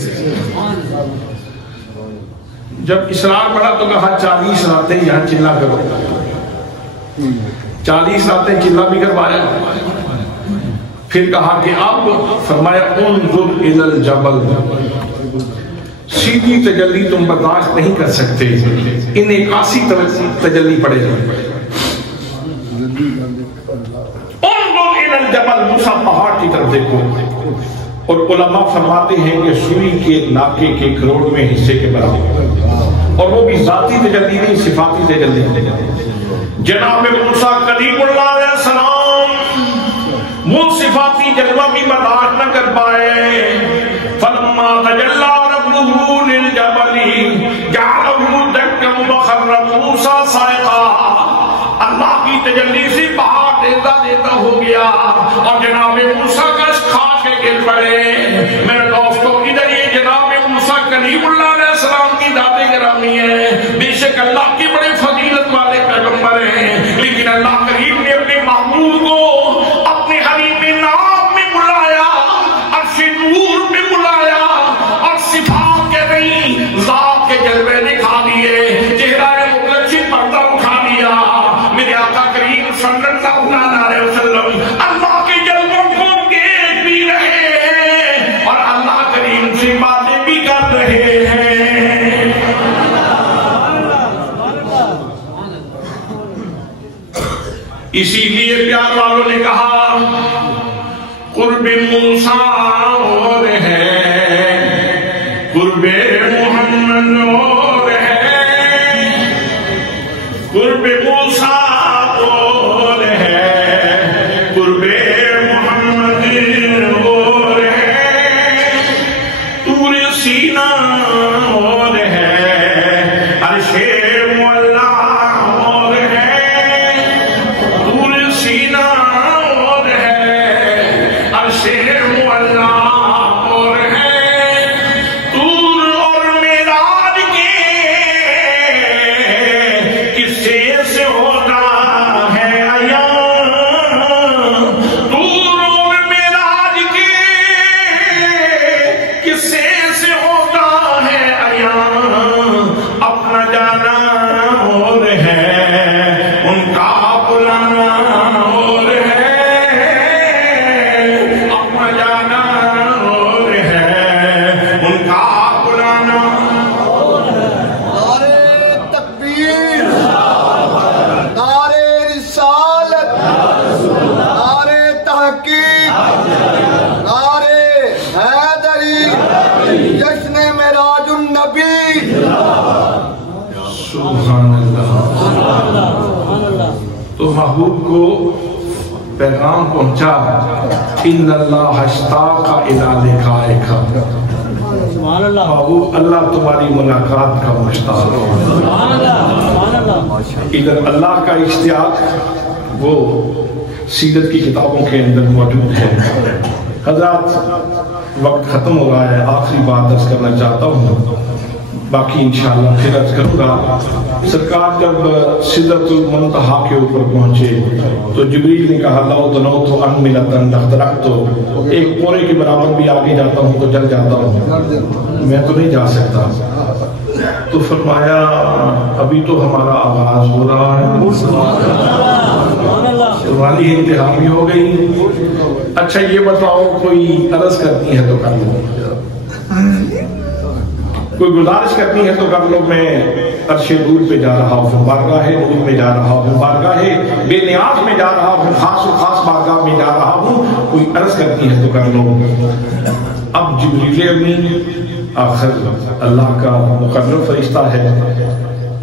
جب اصرار پڑا تو کہا 40 راتیں یہاں چلا کرو، 40 راتیں چلا بھی کروایا۔ پھر کہا کہ اب فرمایا انظر الی الجبل، سیدھی تجلی تم برداشت نہیں کر سکتے، ان 81 تجلی پڑے گا۔ انظر الی الجبل، موسیٰ پہاڑ کی طرف دیکھو، اور علماء فرماتے ہیں کہ سوئی کے ناکے کے 1/3 حصے کے برابر، اور وہ بھی ذاتی تجلی نہیں، صفاتی تجلی۔ جناب موسیٰ کلیم اللہ علیہ السلام وہ صفاتی جلوہ بھی برداشت نہ کر پائے۔ فلما تجلی ربہ للجبل جعلہ دکا وخر موسیٰ صاعقا، اللہ کی تجلی سے پہاڑ دیتا دیتا ہو گیا اور جناب موسیٰ کا خاک کے گر پڑے۔ میرے دوستو، ادھر یہ جناب موسیٰ کلیم اللہ علیہ السلام کی ذات گرامی ہے، بے شک اللہ کی بڑے فضیلت والے پیغمبر ہیں، لیکن اللہ کریم نے اپنے محبوب کو اپنے حبیب نام میں بلایا، عرش نور میں بلایا، اور صفات کے نہیں ذات کے جلوے دکھا دیے، چہرہ مطلق سے پردہ اٹھا دیا۔ میرے آقا کریم صلی اللہ علیہ وسلم اللہ کے جلووں کو دیکھ بھی رہے ہیں اور اللہ کریم سے باتیں بھی کر رہے ہیں۔ اسی لیے پیار والوں نے کہا قرب موسیٰ اور ہے، قرب محمد اور ہے، قرب موسیٰ اور ہے، قرب محمد اور ہے، طور سینہ اور ہے، عرش معلیٰ اور ہے، طور سینہ اور ہے، عرش معلیٰ اور ہے، طور اور معراج کے قصے سے ہوتا ہے عیان، طور اور معراج کے قصے سے ہوتا ہے عیان، اپنا جانا اور ہے، ان کا بلانا اور ہے، اپنا جانا اور ہے، ان کا بلانا۔ نعرے تکبیر، نعرے رسالت، نعرے تحقیق، نعرے حیدری، جشن معراج النبی۔ سبحان اللہ۔ تو محبوب کو پیغام پہنچا ان اللہ اشتاق الی لقائک، سبحان اللہ، محبوب اللہ تمہاری ملاقات کا مشتاق ہے۔ سبحان اللہ، سبحان اللہ۔ ادھر اللہ کا اشتیاق وہ سیرت کی کتابوں کے اندر موجود ہے۔ حضرات وقت ختم ہو رہا ہے، آخری بات عرض کرنا چاہتا ہوں، باقی انشاءاللہ پھر عرض کروں گا۔ سرکار جب سدرۃ المنتہا کے اوپر پہنچے تو جبریل نے کہا لو دنوت ان ملتن لخدرکت، ایک پورے کے برابر بھی آگے جاتا ہوں تو جل جاتا ہوں، میں تو نہیں جا سکتا۔ تو فرمایا ابھی تو ہمارا آغاز ہو رہا ہے، تمہاری انتہا بھی ہو گئی۔ اچھا یہ بتاؤ کوئی عرض کرنی ہے تو کر لو، کوئی گزارش کرنی ہے تو کر لو، میں عرش نور پہ جا رہا ہوں، بارگاہ نور میں جا رہا ہوں، بارگاہ بے نیاز میں جا رہا ہوں، خاص و خاص بارگاہ میں جا رہا ہوں، کوئی عرض کرنی ہے تو کر لو۔ اب جبریل امین آخر اللہ کا مقرر فرشتہ ہے،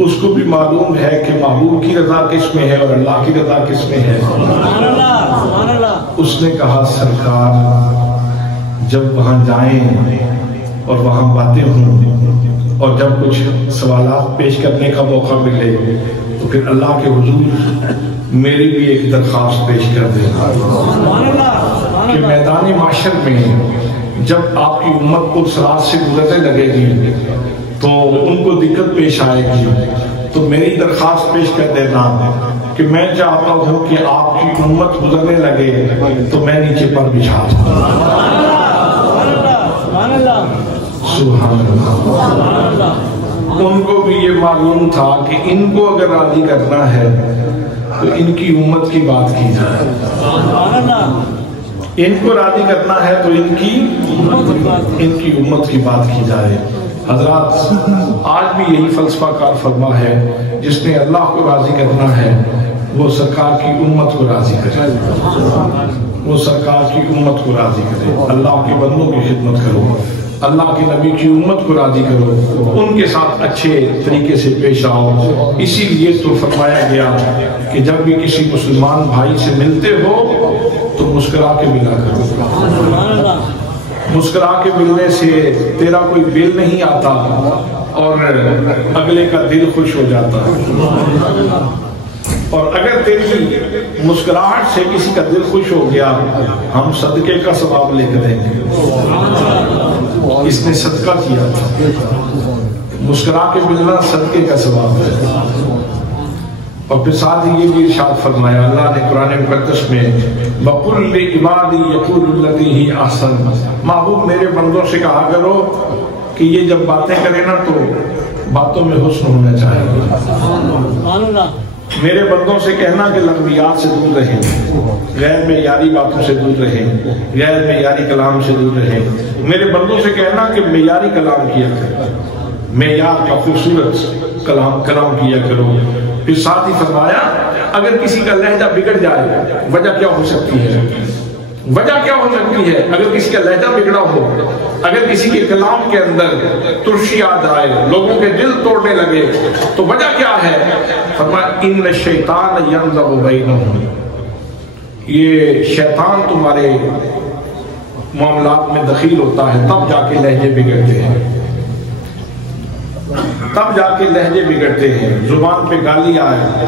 اس کو بھی معلوم ہے کہ محبوب کی رضا کس میں ہے اور اللہ کی رضا کس میں ہے۔ اس نے کہا سرکار جب وہاں جائیں اور وہاں باتیں ہوں اور جب کچھ سوالات پیش کرنے کا موقع ملے تو پھر اللہ کے حضور میری بھی ایک درخواست پیش کر دینا کہ میدان معاشر میں جب آپ کی امت کو صراط سے گزرنے لگے گی تو ان کو دقت پیش آئے گی تو میری درخواست پیش کر دینا کہ میں چاہتا ہوں کہ آپ کی امت گزرنے لگے تو میں نیچے پر بچھا دوں۔ سبحان اللہ۔ ان کو بھی یہ معلوم تھا کہ ان کو اگر راضی کرنا ہے تو ان کی امت کی بات کی جائے، ان کو راضی کرنا ہے تو ان کی امت کی بات کی جائے۔ حضرات آج بھی یہی فلسفہ کار فرما ہے، جس نے اللہ کو راضی کرنا ہے وہ سرکار کی امت کو راضی کرے، وہ سرکار کی امت کو راضی کرے، اللہ کے بندوں کی خدمت کرو، اللہ کے نبی کی امت کو راضی کرو، ان کے ساتھ اچھے طریقے سے پیش آؤ۔ اسی لیے تو فرمایا گیا کہ جب بھی کسی مسلمان بھائی سے ملتے ہو تو مسکرا کے ملا کرو، مسکرا کے ملنے سے تیرا کوئی بل نہیں آتا اور اگلے کا دل خوش ہو جاتا، اور اگر تیری مسکراہٹ سے کسی کا دل خوش ہو گیا ہم صدقے کا ثواب لے کے دیں گے، اس نے صدقہ کیا تھا، مسکرا کے ملنا صدقے کا ثواب ہے۔ اور پھر ساتھ ہی یہ بھی ارشاد فرمایا اللہ نے قرآن مقدس میں وَقُلْ لِعِبَادِي يَقُولُ الَّتِي هِيَ أَحْسَنُ، محبوب میرے بندوں سے کہا کرو کہ یہ جب باتیں کرے نا تو باتوں میں حسن ہونا چاہیے۔ میرے بندوں سے کہنا کہ لغویات سے دور رہیں، غیر معیاری باتوں سے دور رہیں، غیر معیاری کلام سے دور رہیں۔ میرے بندوں سے کہنا کہ معیاری کلام کیا کرو، معیار کا خوبصورت کلام کیا کرو۔ پھر ساتھ ہی فرمایا اگر کسی کا لہجہ بگڑ جائے وجہ کیا ہو سکتی ہے، وجہ کیا ہو سکتی ہے؟ اگر کسی کا لہجہ بگڑا ہو، اگر کسی کے کلام کے اندر ترشی آ جائے، لوگوں کے دل توڑنے لگے تو وجہ کیا ہے؟ فرمایا ان الشیطان ینزغ بینہم، یہ شیطان تمہارے معاملات میں دخیل ہوتا ہے، تب جا کے لہجے بگڑتے ہیں، تب جا کے لہجے بگڑتے ہیں۔ زبان پہ گالی آئے،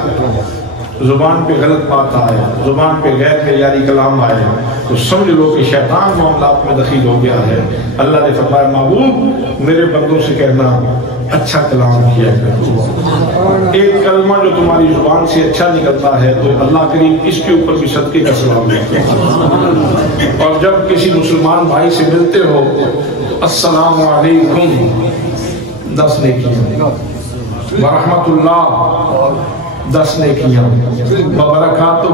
زبان پہ غلط بات آئے، زبان پہ غیر معیاری کلام آئے تو سمجھ لو کہ شیطان معاملات میں دخیل ہو گیا ہے۔ اللہ نے فرمایا محبوب میرے بندوں سے کہنا اچھا کلام کیا کرو، ایک کلمہ جو تمہاری زبان سے اچھا نکلتا ہے تو اللہ کریم اس کے اوپر بھی صدقے کا ثواب دیتے ہیں۔ اور جب کسی مسلمان بھائی سے ملتے ہو السلام علیکم 10 نیکیاں، ورحمت اللہ 10 نیکیاں، وبرکاتہ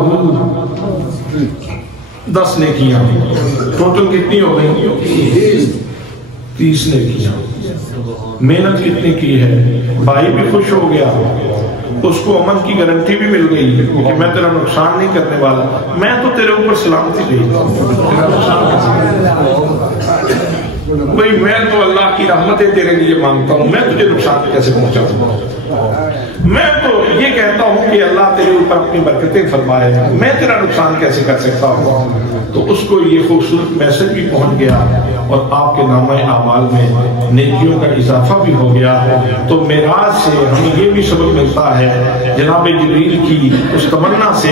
10 نیکیاں، ٹوٹل کتنی ہو گئی؟ 30 نیکیاں۔ محنت کتنی کی ہے، بھائی بھی خوش ہو گیا، اس کو امن کی گارنٹی بھی مل گئی کہ میں تیرا نقصان نہیں کرنے والا، میں تو تیرے اوپر سلامتی دی، بھئی میں تو اللہ کی رحمتیں تیرے لیے مانگتا ہوں، میں تجھے نقصان کیسے پہنچا دوں؟ میں تو یہ کہتا ہوں کہ اللہ تیرے اوپر اپنی برکتیں فرمائے، میں تیرا نقصان کیسے کر سکتا ہوں؟ تو اس کو یہ خوبصورت میسج بھی پہنچ گیا اور آپ کے نامہ اعمال میں نیکیوں کا اضافہ بھی ہو گیا۔ تو معراج سے ہمیں یہ بھی سبق ملتا ہے جناب جبریل کی اس تمنا سے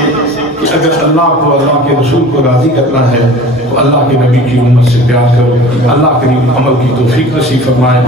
کہ اگر اللہ کو، اللہ کے رسول کو راضی کرنا ہے تو اللہ کے نبی کی امت سے پیار کرو۔ اللہ کریم عمل کی توفیق نصیب فرمائے۔